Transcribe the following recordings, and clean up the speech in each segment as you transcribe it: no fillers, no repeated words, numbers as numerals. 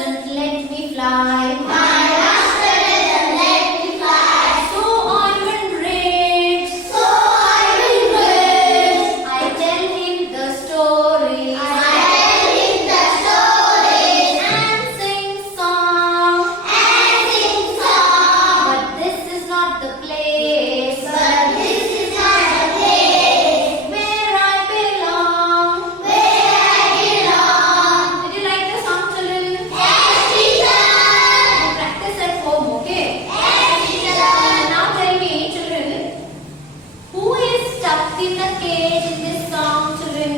doesn't let me fly. My master doesn't let me fly. So I will rage. So I will rage. I tell him the story. I tell him the stories And sing song. and sing song. But this is not the place But this is not the place where I belong. where I belong. Did you like the song, children? Yes, teacher. Practice at home, okay? Yes, teacher. Now tell me, children, who is stuck in the cage in this song, children?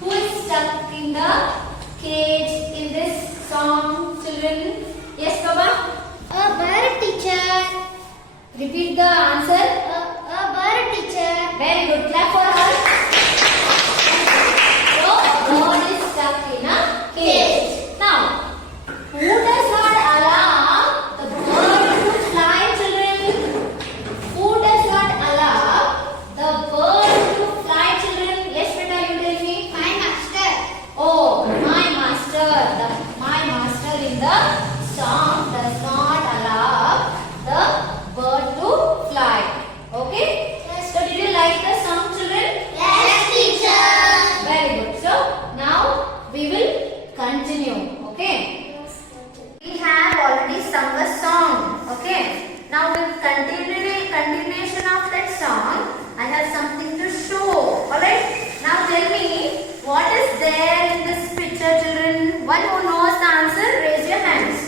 Who is stuck in the cage in this song, children? Yes, Baba? A bird, teacher. Repeat the answer. A bird, teacher. Very good. Clap for her. So, bird is stuck in a cage. Now, who does not allow the bird to fly, children? Who does not allow the bird to fly, children? Yes, beta, you tell me. My master. Oh, my master. My master in the song does not allow the bird to fly. Okay? Yes. So, did you like the song, children? Yes, teacher. Very good. So, now we will continue. Okay? We have already sung a song. Okay? Now, with continuation of that song, I have something to show. Alright? Now, tell me, what is there in this picture, children? One who knows the answer, raise your hands.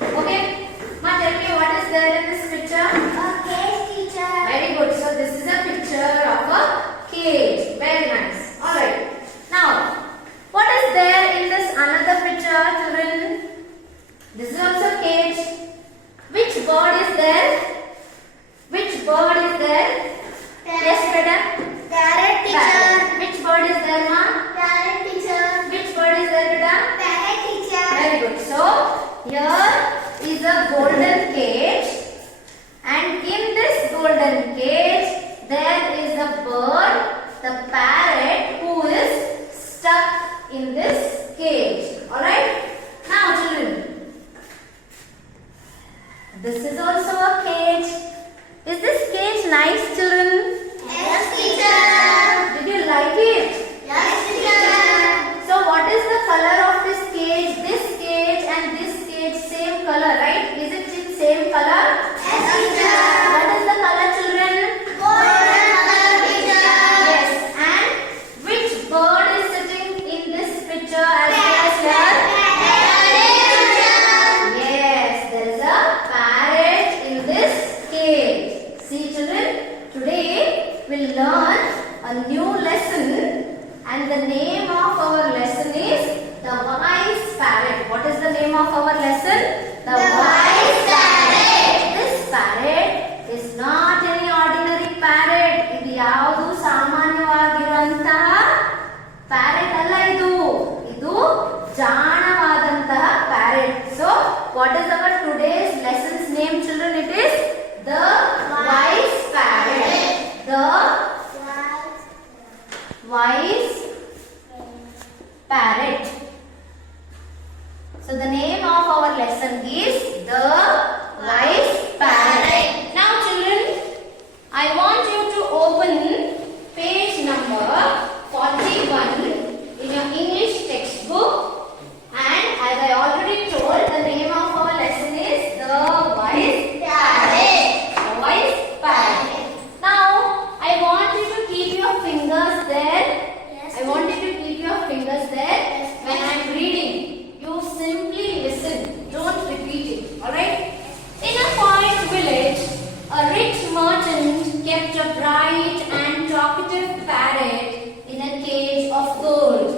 Okay? Ma, tell me, what is there in this picture? Okay, teacher. Very good. So this is a picture of a cage. Very nice. Alright. Now, what is there in this another picture, children? This is also a cage. Which bird is there? Which bird is there? Yes, beta. Parrot, teacher. Parrot. Which bird is there, ma? Parrot, teacher. Which bird is there, beta? Parrot, teacher. Very good. So, here is a golden cage. And in this golden cage, there is a bird, the parrot, who is stuck in this cage. Alright? Now, children, this is also a cage. Is this cage nice, children? Yes, teacher. Did you like it? Yes, teacher. So, what is the color of this cage? This cage and this cage, same color, right? Is it in same color? Yes, teacher. What is the color, children? Golden color, teacher. Yes. And which bird is sitting in this picture as well as here? Yes, there is a parrot in this cage. See, children, today we'll learn a new lesson, and the name of our lesson is the wise parrot. What is the name of our lesson? The wise parrot. This parrot is not any ordinary parrot. ಇದು ಯಾವುದು ಸಾಮಾನ್ಯವಾಗಿರುವಂತಹ parrot ಅಲ್ಲ ಇದು. ಇದು ಜಾಣವಾದಂತಹ parrot. So, what is our today's lesson's name, children? It is the wise parrot. The wise parrot. So the name of our lesson is the wise parrot. Now, children, I want you to open page number 41 in your English textbook. And as I already told, the name of our lesson is the wise parrot. The wise parrot. Now, I want you to keep your fingers there. Yes, I want you to keep your fingers there Yes, when I am reading. You simply listen. Don't repeat it. Alright? In a quiet village, a rich merchant kept a bright and talkative parrot in a cage of gold.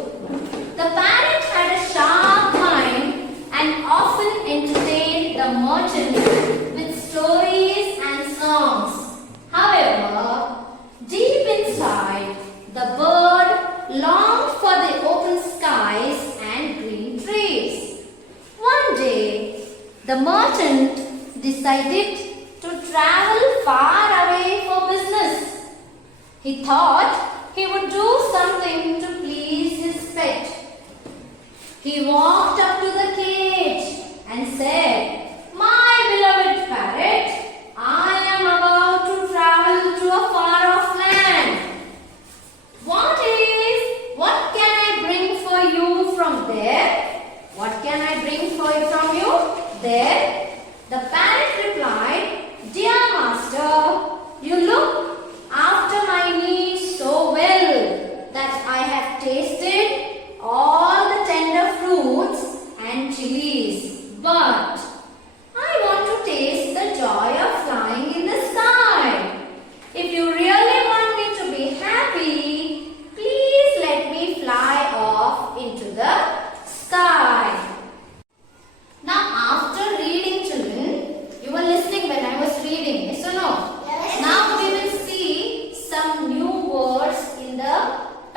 The parrot had a sharp mind and often entertained the merchant with stories and songs. However, deep inside, the bird longed for the open skies and green trees. One day, the merchant decided to travel far away for business. He thought he would do something to please his pet. He walked up to the cage Then the parrot replied, "Dear master, you look after my needs so well that I have tasted all the tender fruits and chilies. But I want to taste the joy of flying in the sky. If you really want me to be happy, please let me fly off into the sky." Now, after reading, children, you were listening when I was reading, yes or no? Yes. Now we will see some new words in the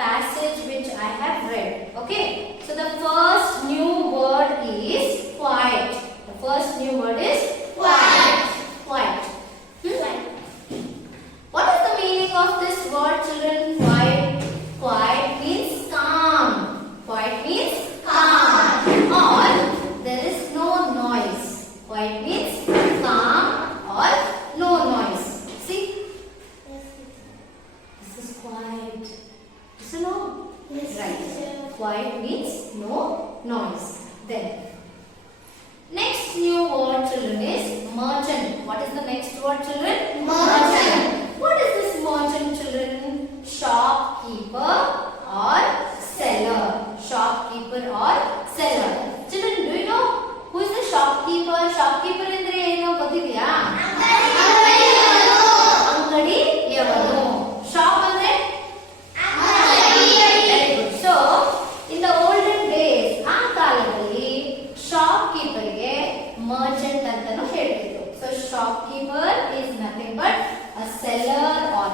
passage which I have read. Okay? So the first new word is quiet. The first new word is Quiet. Quiet. What is the meaning of this word, children? Quiet. Quiet means calm. Quiet means calm. Or there is no noise. Quiet means calm or no noise. See? This is quiet. Yes or no? Yes. Right. Quiet means no noise. Then, next new word, children, is merchant. What is the next word, children? Merchant. What is this merchant, children? Shopkeeper or seller. Shopkeeper or seller. Children, do you know who is the shopkeeper? Shopkeeper ಅಂದ್ರೆ ಏನು ಗೊತ್ತಿದೆಯಾ? ಅಂಗಡಿಯವನು. Shop ಅಂದ್ರೆ Very good. So, in the olden days, ಆ ಕಾಲದಲ್ಲಿ ಶಾಪ್ಕೀಪರ್ಗೆ ಮರ್ಚೆಂಟ್ ಅಂತಾನು ಹೇಳ್ತಿದ್ರು. So, shopkeeper is nothing but a seller or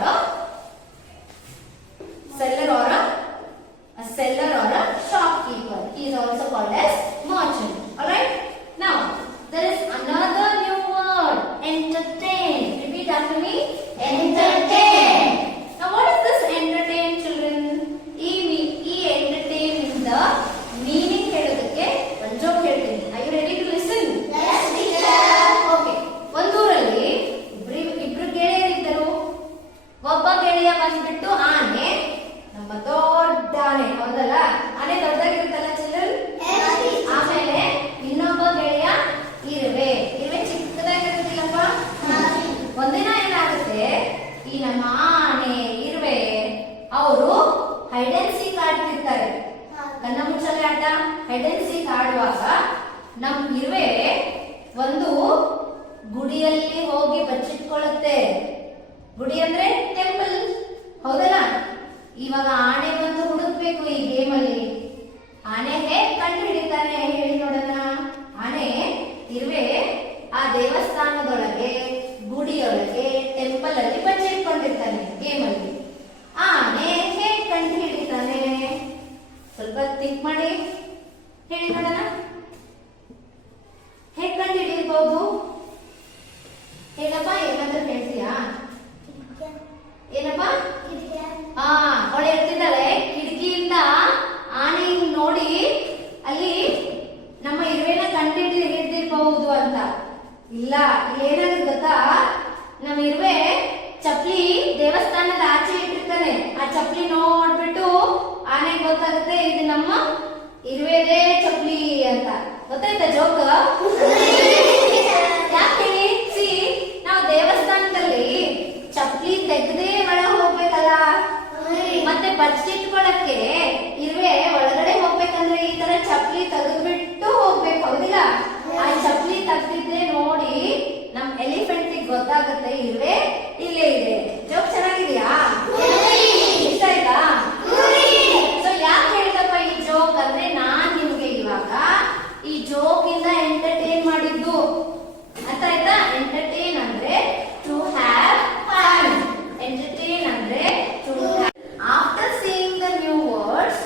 a shopkeeper. He is also called as merchant. Alright? Now, there is another new word, entertain. Repeat after me. Entertain. Now, what is this entertain, children? E entertain is the meaning ಹೇಳೋದಕ್ಕೆ ಒಂದು joke ಹೇಳ್ತೀನಿ. Are you ready to listen? Yes, teacher. Okay. ಒಂದೂರಲ್ಲಿ ಇಬ್ರು ಗೆಳೆಯರಿದ್ದರು. ಒಬ್ಬ ಗೆಳೆಯ ಬಂದ್ಬಿಟ್ಟು ಆನೆ, ನಮ್ಮ ದೊಡ್ಡ ಆನೆ, ಹೌದಲ್ಲ? ಆನೆ ದೊಡ್ಡದಾಗಿರುತ್ತಲ್ಲ ಚಿಲ್ಡ್ರನ್? Yes, teacher. ಆಮೇಲೆ ಇನ್ನೊಬ್ಬ ಗೆಳೆಯ ಇರುವೆ. ಇರುವೆ ಚಿಕ್ಕದಾಗಿರುತ್ತಿಲ್ಲಪ್ಪ? ಒಂದಿನ ಏನಾಗುತ್ತೆ, ಈ ನಮ್ಮ ಆನೆ ಇರುವೆ ಅವರು ಹೈಡ್ ಅಂಡ್ ಸೀಕ್ ಆಡ್ತಿರ್ತಾರೆ. ಕಣ್ಣ ಮುಚ್ಚಲೆ ಆಟ, ಹೈಡ್ ಅಂಡ್ ಸೀಕ್ ಆಡುವಾಗ ನಮ್ ಇರುವೆ ಒಂದು ಗುಡಿಯಲ್ಲಿ ಹೋಗಿ ಬಚ್ಚಿಟ್ಕೊಳ್ಳುತ್ತೆ. ಗುಡಿ ಅಂದ್ರೆ ಟೆಂಪಲ್, ಹೌದಲ್ಲ? ಇವಾಗ ಆನೆ ಬಂದು ಹುಡುಕ್ಬೇಕು ಈ ಗೇಮ್ ಅಲ್ಲಿ. ಆನೆ ಹೇಗ್ ಕಂಡು ಹಿಡಿತಾನೆ ಹೇಳಿ ನೋಡೋಣ. ಆನೆ ಇರುವೆ ಆ ದೇವಸ್ಥಾನದೊಳಗೆ, ಗುಡಿಯೊಳಗೆ, ಟೆಂಪಲ್ ಅಲ್ಲಿ ಬಚ್ಚಿಟ್ಕೊಂಡಿರ್ತಾನೆ ಗೇಮ್ ಅಲ್ಲಿ. ಆನೆ ಹೇಗ್ ಕಂಡು ಹಿಡಿತಾನೆ? ಸ್ವಲ್ಪ ಥಿಂಕ್ ಮಾಡಿ ಹೇಳಿ ನೋಡೋಣ. ಹೇಗ್ ಕಂಡು ಹಿಡಿಯಬಹುದು? ಹೇಗಪ್ಪ, ಏನಾದ್ರೂ ಹೇಳ್ತೀಯಾ? ಏನಪ್ಪ? ಅವಳು ಹೇಳ್ತಿದ್ದಾಳೆ, ಕಿಟಕಿಯಿಂದ ಆನೆ ಹಿಂಗ್ ನೋಡಿ ಅಲ್ಲಿ ನಮ್ಮ ಇರುವೆನ ಕಂಡು ಹಿಡಿದಿರ್ಬಹುದು ಅಂತ. ಇಲ್ಲ, ಇಲ್ಲಿ ಏನಾಗುತ್ತೆ ಗೊತ್ತಾ, ನಮ್ಮ ಇರುವೆ ಚಪ್ಲಿ ದೇವಸ್ಥಾನದ ಆಚೆ ಇಟ್ಟಿರ್ತಾನೆ. ಆ ಚಪ್ಲಿ ನೋಡ್ಬಿಟ್ಟು ಆನೆ ಗೊತ್ತಾಗುತ್ತೆ ಇದು ನಮ್ಮ ಇರುವೆದೇ ಚಪ್ಲಿ ಅಂತ. ಗೊತ್ತಾಯ್ತಾ ಜೋಕ್? ಯಾಕೆ ಹೇಳಿ? ಸಿ, ನಾವು ದೇವಸ್ಥಾನದಲ್ಲಿ ಚಪ್ಲಿ ತೆಗೆದೇ ಒಳಗೆ ಹೋಗ್ಬೇಕಲ್ಲ, ಮತ್ತೆ ಬಚ್ಚಿಟ್ಕೊಳಕ್ಕೆ ಇರುವೆ ಒಳಗಡೆ ಹೋಗ್ಬೇಕಂದ್ರೆ ಈ ತರ ಚಪ್ಲಿ ತೆಗೆದ್ಬಿಟ್ಟು ಹೋಗ್ಬೇಕು, ಹೌದಿಲ್ಲ? ಆ ಚಪ್ಲಿ ತೆಗ್ದಿದ್ರೆ ನೋಡಿ ನಮ್ ಎಲಿಫೆಂಟ್ ಗೊತ್ತಾಗುತ್ತೆ ಇರುವೆ ಇಲ್ಲೇ ಇದೆ. ಜೋಕ್ ಚೆನ್ನಾಗಿದೆಯಾ? ಇಷ್ಟ ಆಯ್ತಾ? ಸೊ ಯಾಕೆ ಹೇಳ್ದಪ್ಪ ಈ ಜೋಕ್ ಅಂದ್ರೆ, ನಾನ್ ನಿಮ್ಗೆ ಇವಾಗ ಈ ಜೋಕ್ ಇಂದ ಎಂಟರ್ಟೈನ್ ಮಾಡಿದ್ದು. ಅರ್ಥ ಆಯ್ತಾ? ಎಂಟರ್ಟೈನ್ ಅಂದ್ರೆ ಟು ಹ್ಯಾವ್ ಫನ್. ಎಂಟರ್ಟೈನ್ ಅಂದ್ರೆ to have. After seeing the new words,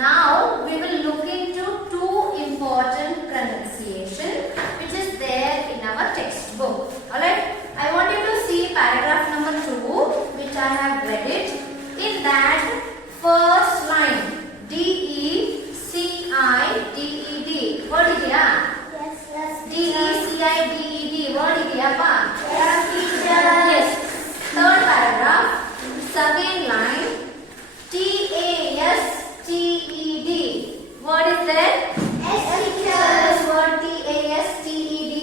now we will look into two important pronunciation which is there in our textbook. Alright? I want you to see paragraph number 2 which I have read it. In that first line, D-E-C-I-D-E-D. Word idea? Yes, yes. D-E-C-I-D-E-D. Word idea pa? Yes, teacher. Yes. Third paragraph, second line, T-A-S-T-E-D. What is that? Yes, teacher. This word T-A-S-T-E-D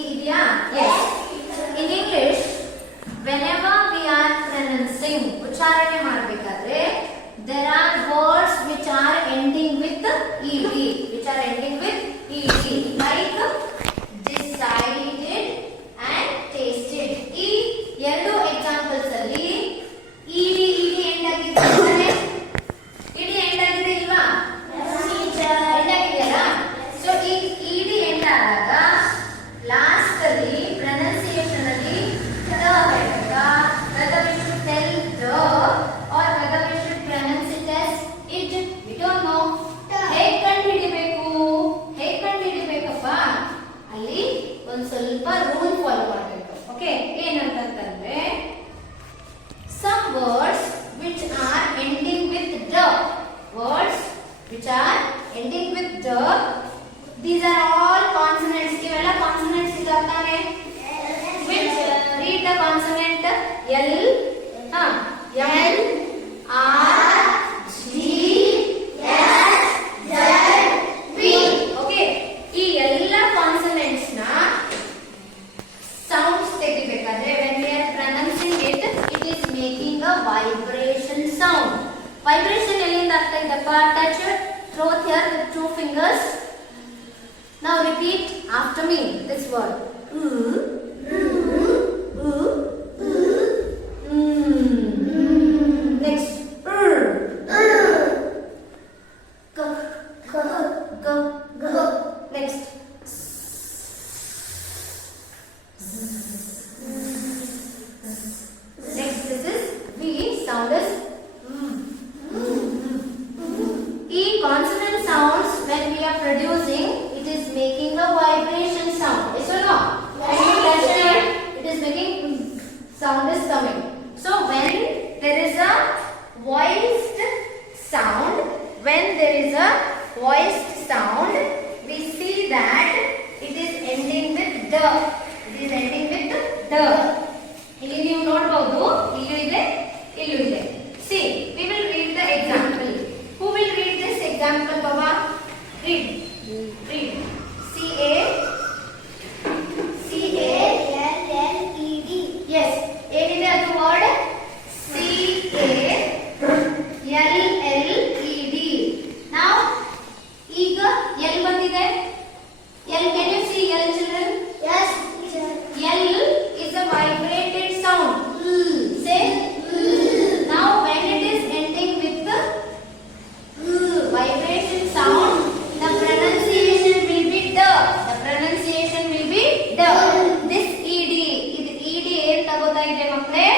ಒಂದು ಸ್ವಲ್ಪ rule follow ಮಾಡಬೇಕು. Okay, ಏನಂತಂದ್ರೆ some words which are ending with the, words which are ending with the, these are all consonants. ಇವೆಲ್ಲ consonants ಇದಾಗ್ತಾನೆ. Which read the consonant L, L, R, G, S, Z, V. Okay, ಈ ಎಲ್ಲ consonants ನ sounds ತೆಗಿಬೇಕಾದ್ರೆ when we are pronouncing it, it is making a vibration sound. Vibration ಎಲ್ಲಿಂದ ಆಗ್ತಾ ಇದೆಪ್ಪ? Touch your throat here with 2 fingers. Now repeat after me this word. Next. Next. Next, this is V. Sound is E. Consonant sounds when we are producing, it is making a vibration sound. Yes or no? When you touch it, it is making sound is coming. So when there is a voiced sound, we see that it is ending with the. It is ending with the. ಇಲ್ಲಿ ನೀವು ನೋಡಬಹುದು, ಇಲ್ಲೂ ಇದೆ, ಇಲ್ಲೂ ಇದೆ. See, we will read the example. Who will read this example, Baba? Read. C-A-L-L-E-D. Yes. ಏನಿದೆ ಅದು word? C-A-L-L-E-D. Now, ಈಗ L ಬಂದಿದೆ. L, can you see L, children? Yes. L is a vibrated sound. Say. Now, when it is ending with the vibration sound, the pronunciation will be the. This ED, ಇದು ED ಏನ್ ತಗೋತಾ ಇದೆ ಮಕ್ಕಳೇ?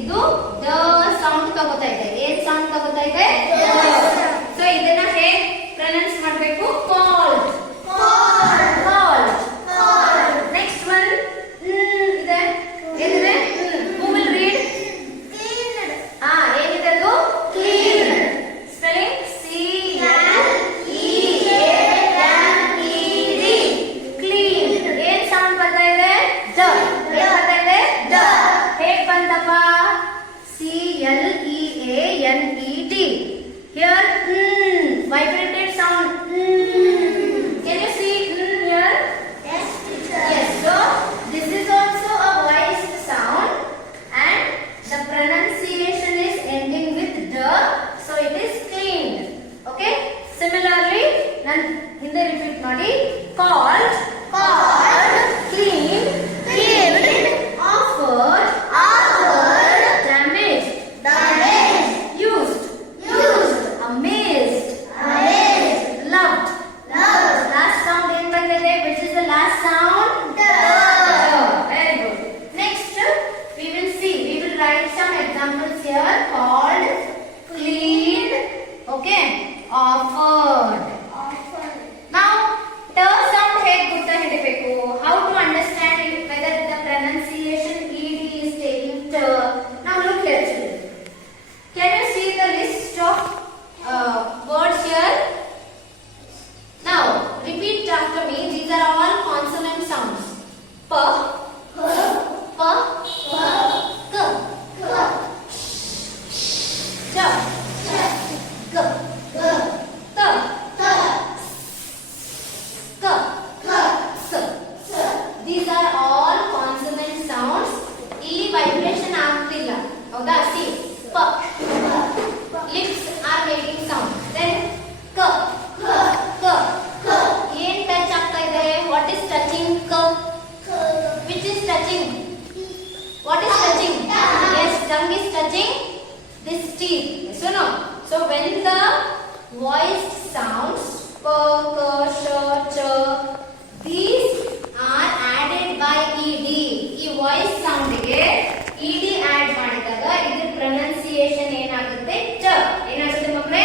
ಇದು the sound ತಗೋತಾ ಇದೆ. ಏನ್ sound ತಗೋತಾ ಇದೆ? So ಇದನ್ನ ಹೇಗೆ ಪ್ರೊನೌನ್ಸ್ ಮಾಡಬೇಕು? Called. Next one. ಇದೆ. ಏನಿದೆ? Who will read? ಏನಿದೆ ಅದು? Clean. Spelling C-L-E-A-N-E-D. Clean. ಏನ್ sound ಬರ್ತಾ ಇದೆ? The. ಏನ್ ಬರ್ತಾ ಇದೆ? The. ಹೇಗ್ ಬಂತಪ್ಪ? C-L-E-A-N-E-D. Here, vibrated sound. Can you see here? Yes, teacher. Yes. So this is also a voiced sound, and the pronunciation is ending with the. So it is cleaned. Okay. Similarly, nan hinde repeat ಮಾಡಿ. Called, cleaned, offered, damaged, used, amazed, loved. Last sound ಏನ್ ಬಂದಿದೆ? Which is the last sound? Very good. Next, we will write some examples here. Called, cleaned, okay, offered. Now, the sound ಹೇಗೆ ಗುರ್ತ ಹಿಡಿಬೇಕು? How to understand whether the pronunciation ED is taking the? Now look here, children. Can you see the list of words here? Now, repeat after me. These are all consonant sounds. P, P, K, Ch, G, T, K, S. These are all consonant sounds. ಇಲ್ಲಿ vibration ಆಗ್ತಿಲ್ಲ. ಹೌದಾ? See, P. Lips are making sound. Then K. ಏನ್ touch ಆಗ್ತಾ ಇದೆ? What is touching? K. Which is touching? What is touching? Yes, tongue is touching this teeth. Yes or no? So when the voiced sounds P, K, Sh, Ch, these are added by ED. ಈ voice sound ಗೆ ED add ಮಾಡಿದಾಗ ಇದರ pronunciation ಏನಾಗುತ್ತೆ? Ch. ಏನಾಗುತ್ತೆ ಮಕ್ಕಳೇ?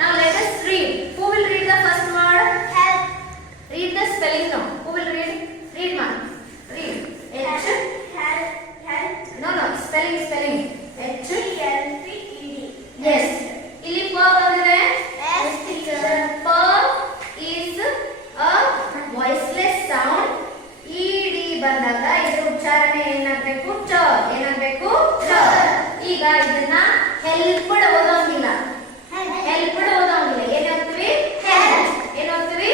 Now let us read. Who will read the first word? Help. Read the spelling now. Who will read? Read ಇದನ್ನ helped ಓದೋಂಗಿಲ್ಲ. Helped ಓದೋಂಗಿಲ್ಲ. ಏನ್ ಓದ್ತೀವಿ? ಹೆಲ್ಪ್. ಏನ್ ಓದ್ತೀವಿ?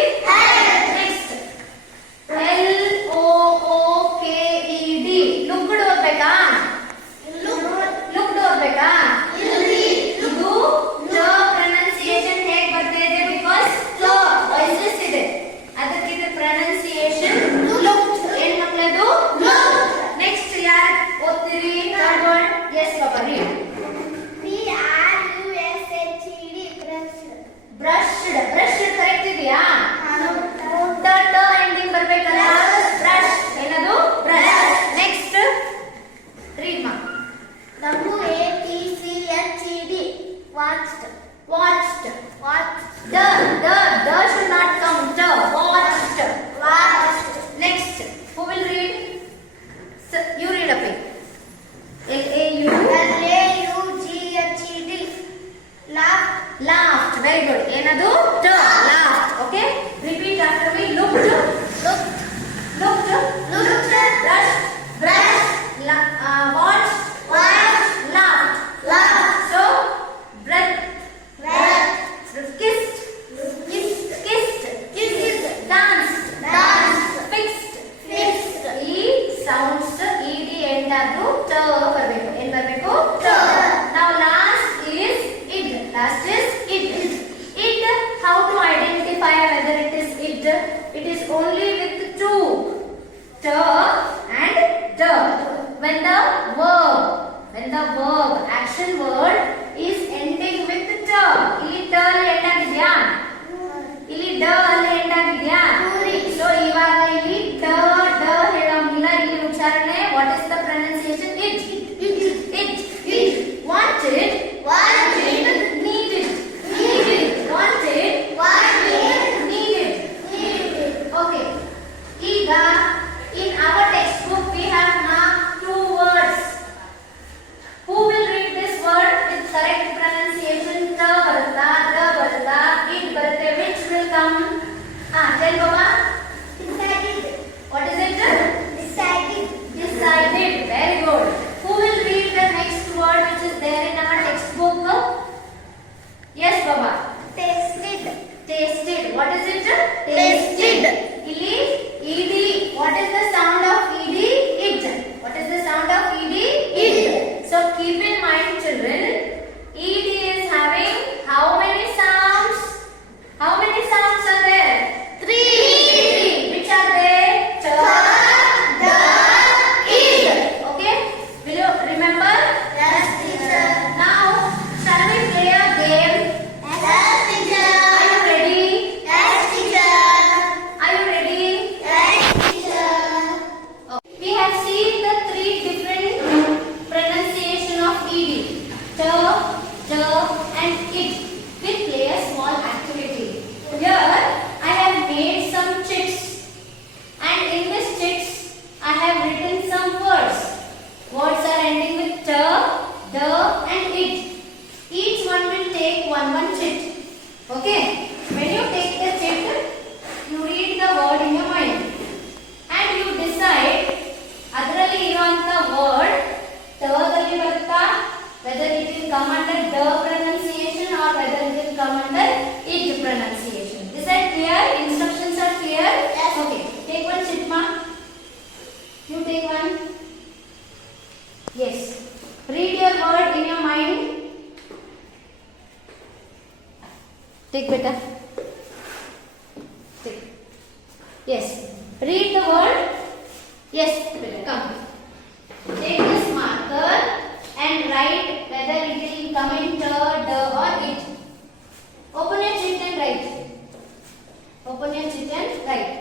Next LOOKED. ಲುಕ್ಡ್ ಓದ್ಬೇಕಾ? ಲುಕ್ಡ್ ಓದ್ಬೇಕಾ? ಇದು ಪ್ರೊನೌನ್ಸಿಯೇಷನ್ ಹೇಗೆ ಬರ್ತಾ ಇದೆ? ಬಿಕಾಸ್ ವಾಯ್ಸಸ್ ಇದೆ, ಅದಕ್ಕೆ ಇದು ಪ್ರೊನೌನ್ಸಿಯೇಷನ್ ಲುಕ್ಡ್. ಏನ್ ಮಕ್ಕಳದು? ನೆಕ್ಸ್ಟ್ ಯಾರು ಓದ್ತೀರಿ? Third word. ಎಸ್ ಪಾಪ ರೀಡ್. ಬ್ರಷ್ಡ್. ಬ್ರಷ್ಡ್ ಕರೆಕ್ಟ್ ಇದೆಯಾ? ಟ ಎಂಡಿಂಗ್ ಬರ್ಬೇಕಲ್ಲ. ಬ್ರಷ್. ಏನದು? ಬ್ರಷ್. ನೆಕ್ಸ್ಟ್ ರೀಡ್ ಮಾ. Watched. Watched. Watched. The should not come. The watched. Watched. Next, who will read? You read up it. LAUGHED. Laughed. Laughed. Very good. Enadu? Laughed. Okay. Repeat after me. Looked. Looked. Looked. Looked. Brushed. Brushed. Watched. Watched. Laughed. Laughed. So, breath. Breath. Kissed. Kissed. Kissed. Kissed. Danced. Danced. Fixed. Fixed. ಈ sounds ED end ಆದ್ರೂ ಟ ಬರಬೇಕು. ಏನ್ ಬರಬೇಕು? ಟ. Now last is id. Last is id. Id, how to identify whether it is id? It is only with two, t and d. When the verb action word is ending with t. ಇಲ್ಲಿ ಟ ಅಲ್ಲಿ end ಆಗಿದ್ಯಾ? ಇಲ್ಲಿ ಡ ಅಲ್ಲಿ end ಆಗಿದ್ಯಾ? So ಇವಾಗ ಇಲ್ಲಿ ಟ ಡ ಹೇಳೋಂಗಿಲ್ಲ. ಇಲ್ಲಿ ಉಚ್ಚಾರಣೆ. What is the pronunciation? It. Wanted. Wanted. Needed. Wanted. Needed. Okay. ಈಗ in our textbook we have marked two words. Who will read this word with correct pronunciation? ತ ಬರುತ್ತಾ? ದ ಬರುತ್ತಾ? ಇಟ್ ಬರುತ್ತೆ. Which will come? Tell Baba. Decided. What is it? Decided. Decided. Very good. Who will read the next word which is there in our textbook? Yes, Baba. Tasted. Tasted. What is it? Tasted. Ili ed. What is the sound of ed? It. What is the sound of ed? It. So keep in mind, children, ed is having how many sounds? How many sounds are there? Three. Which are they? Ch, Da, id. Okay. Will you remember? Yes, teacher. Now, shall we play a game? Yes, teacher. Are you ready? Yes, teacher. Are you ready? Yes, teacher. We have seen the three different pronunciation of ed. T, d, and it. We play a small activity. Here, I have made some chits, and in this chits, I have written some words. Words are ending with t, d, and it. Each one will take one chit. Okay? When you take the chit, you read the word in your mind, and you decide ಅದರಲ್ಲಿ ಇರುವಂತ word ದಲ್ಲಿ ಬರುತ್ತಾ, whether it will come under the pronunciation or whether it will come under it pronunciation. Is that clear? Instructions are clear? Yes. Okay. Take one Chitma. You take one. Yes. Read your word in your mind. Take beta. Take. Yes. Read the word. Yes, beta. Come. Take this marker and write whether it will come in t, d or it. Open your chit and write. Open your chit and write.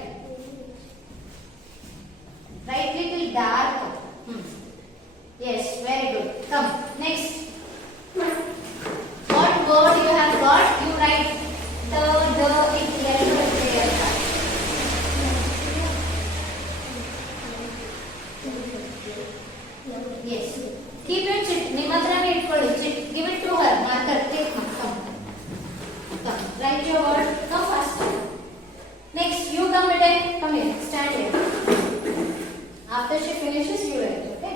Write little dark. Yes, very good. Come. Next. What word you have got? You write t, d, it. Yes. Keep your chit. Nimadrani itkolli chit. Give it to her. Marker. Take come. Come. Write your word. Come fast. Next, you come with it. Come here. Stand here. After she finishes, you write. Okay.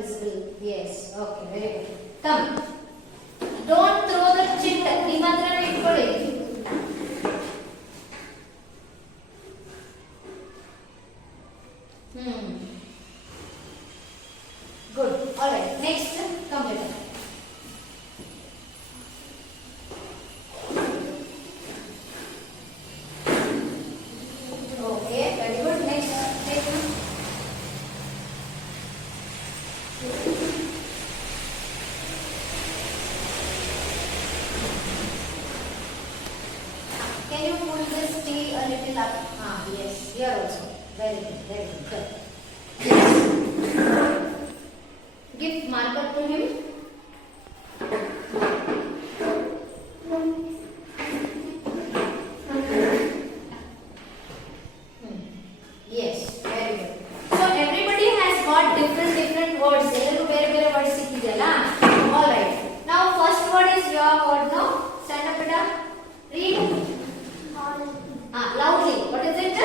visible. Yes. Okay. Very good. Come. Don't throw the chit. ನಿಮ್ಮ ಹತ್ರನೇ ಇಟ್ಕೊಳ್ಳಿ. Good. All right. Next, come with it. Okay. Very good. Next. Next. Can you pull this T a little up? Yes. Here also. Very good. Very good. Good. Give marker to him. Yes, very good. So everybody has got different words. Ellaru ಬೇರೆ words ಸಿಕ್ಕಿದೆಯಲ್ಲ? All right. Now first word is your word now. Stand up, beta. Read. Loudly. What is it?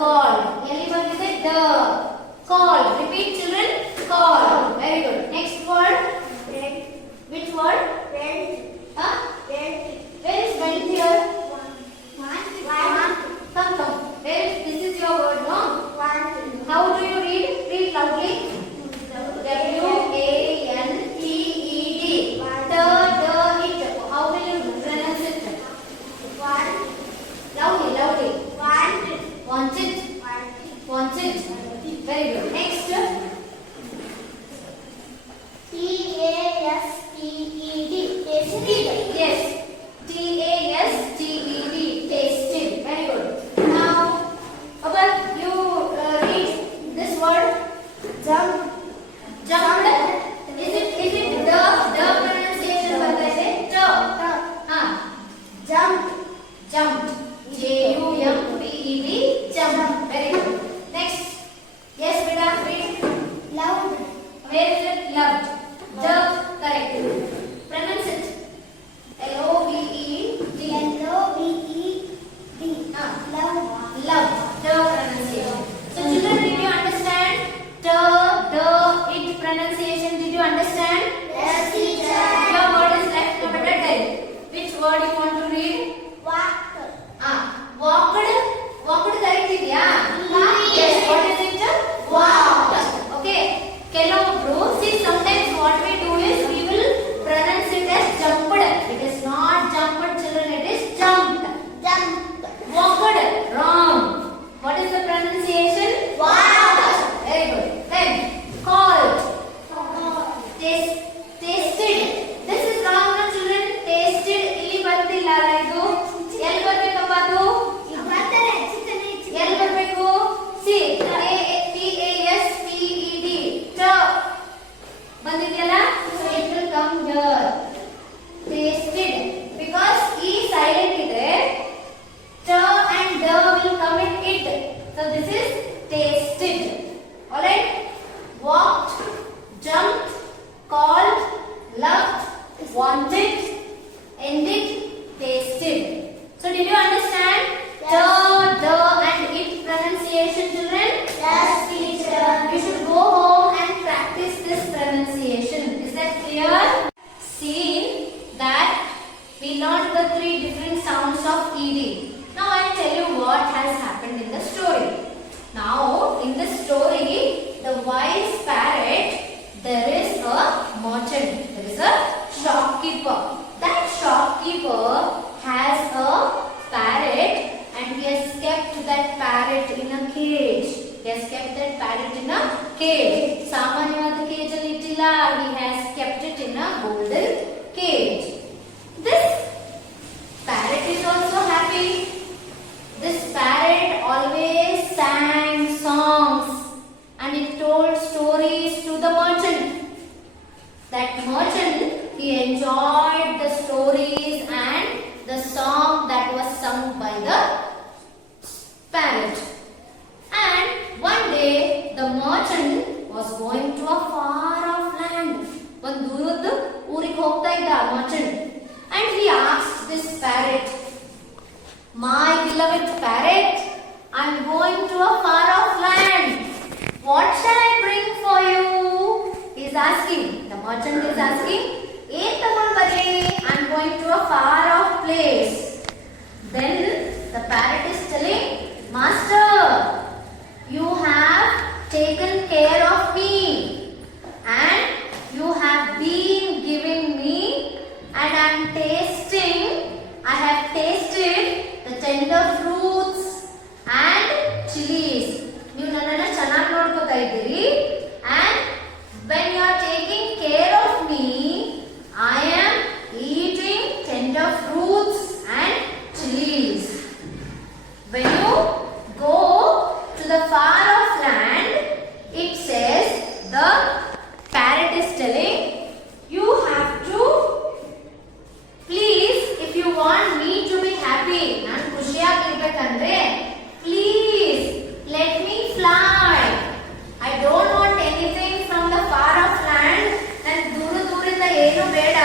Call. ಎಲ್ಲಿ ಬಂದಿದೆ? The. Call. Repeat, children. Call. Very good. Next word. Went. Which word? Went. Where is went here? One. Come. Where is, this is your word, no? One. How do you read? Read loudly. W-A-N-T-E-D. It. How will you pronounce it? One. Loudly. One. Want it? Want it? Very good. Next. T-A-S-T-E-D. Tasted. Yes. T-A-S-T-E-D. Tasted. Very good. Now, Abel, you read this word. Jump. Jumped. Is it the pronunciation? What I say? Jump. Jumped. J-U-M-P-E-D. Jump. Very good. Next. Yes, beta. Read. Loud. Where is it? Loved. The. Correct. Pronounce it. L-O-V-E-D. L-O-V-E-D. Loud. Love. The pronunciation. So children, did you understand? The, it pronunciation. Did you understand? Yes, teacher. Your word is left. Now better tell. Which word you want to read? Walk. Walked correct ಇದೆಯಾ? Yes. What is it? Walked. Okay. ಕೆಲವೊಬ್ರು see sometimes what we do is we will pronounce it as jumped. It is not jumped, children. It is jumped. Jump. Walked. Wrong. What is the pronunciation? Walked. Very good. Then called. Tasted. This is wrong, no children. Tasted ಇಲ್ಲಿ ಬಂದಿಲ್ಲ ಅಲ್ಲ ಇದು. ಎಲ್ಲಿ ಬರ್ಬೇಕಪ್ಪ ಅದು? ಎಲ್ಲಿ ಬರಬೇಕು? C T-A-S-T-E-D. ಬಂದಿದೆಯಲ್ಲ? So it will come here. Tasted. Because E silent ಇದೆ. T and the will come in it. So this is tasted. Alright? Walked, jumped, called, loved, wanted, ended, tasted. So did you understand? Yes. The and it pronunciation, children? Yes, teacher. You should go home and practice this pronunciation. Is that clear? See that we learned the 3 different sounds of ED. Now I'll tell you what has happened in the story. Now in the story, the wise parrot, there is a merchant. There is a shopkeeper. That shopkeeper has a parrot and he has kept that parrot in a cage. He has kept that parrot in a cage. ಸಾಮಾನ್ಯವಾದ cage ಅಲ್ಲಿ ಇಟ್ಟಿಲ್ಲ. He has kept it in a golden cage. This parrot is also happy. This parrot always sang songs and it told stories to the merchant. That merchant, he enjoyed the stories and the song that was sung by the parrot. And one day the merchant was going to a far off land. ಒಂದು ದೂರದ ಊರಿಗೆ ಹೋಗ್ತಾ ಇದ್ದ merchant. And he asked this parrot, "My beloved parrot, I am going to a far off land. What shall I bring for you?" He asking, the merchant is asking, "Ek tagon bari, I am going to a far off place." Then the parrot is telling, "Master, you have taken care of me and you have been giving me, and I have tasted the tender fruits and chilies. ನೀವು ನನ್ನನ್ನು ಚೆನ್ನಾಗಿ ನೋಡ್ಕೋತಾ ಇದ್ದೀರಿ, and when you are taking care of me, I am eating tender fruits and chilies. When you go to the far off land," it says, the parrot is telling, "you have to, please, if you want me to be happy, ನಾನು ಖುಷಿಯಾಗಿರ್ಬೇಕಂದ್ರೆ, please let me fly. I don't want anything from the far off land. ನಾನು ದೂರದಿಂದ ಏನು ಬೇಡ.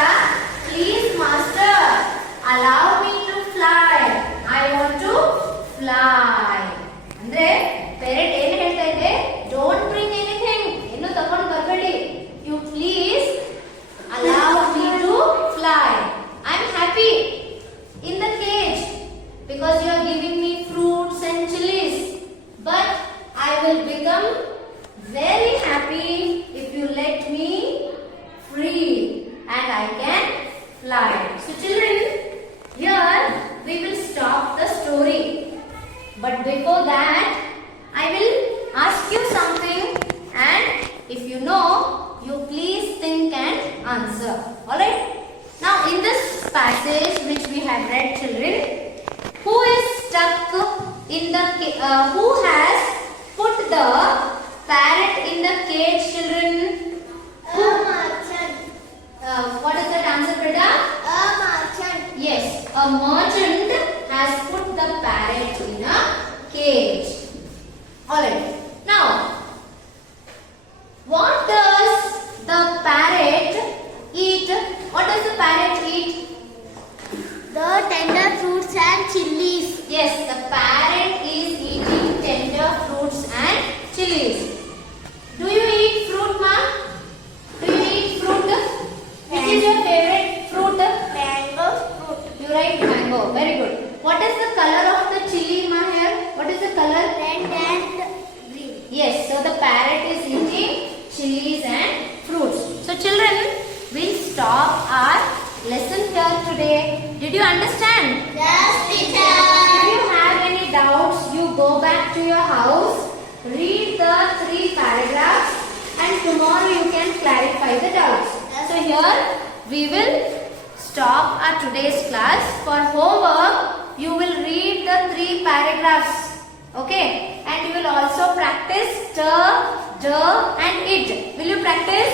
Please master, allow me to fly. I want to fly." ಅಂದ್ರೆ parent ಏನು ಹೇಳ್ತಾ ಇದೆ? Don't bring anything. ಏನು ತಗೊಂಡು ಬರಬೇಡಿ. You please allow me to fly. I'm happy in the cage because you are giving me fruits and chilies. But I will become very happy if you let me free and I can fly. So children, here we will stop the story. But before that, I will ask you something, and if you know, you please think and answer. Alright? Now in this passage which we have read, children, who is stuck in the who has put the parrot in the cage, children? A merchant. What is that answer, Prida? A merchant. Yes, a merchant has put the parrot in a cage. Alright. Now, what does the parrot eat? What does the parrot eat? The tender fruits and chilies. Yes, the parrot is eating tender fruits and chilies. Do you eat fruit, ma? Do you eat fruit? Which is your favorite fruit? Mango fruit. You write mango. Very good. What is the color of the chili, ma, here? What is the color? Red and green. Yes, so the parrot is eating chilies and fruits. So children, we'll stop our lesson here today. Did you understand? Yes, If teacher. you have any doubts, you go back to your house, read the 3 paragraphs, and tomorrow you can clarify the doubts. So here we will stop our today's class. For homework, you will read the 3 paragraphs. Okay? And you will also practice the, and it. Will you practice?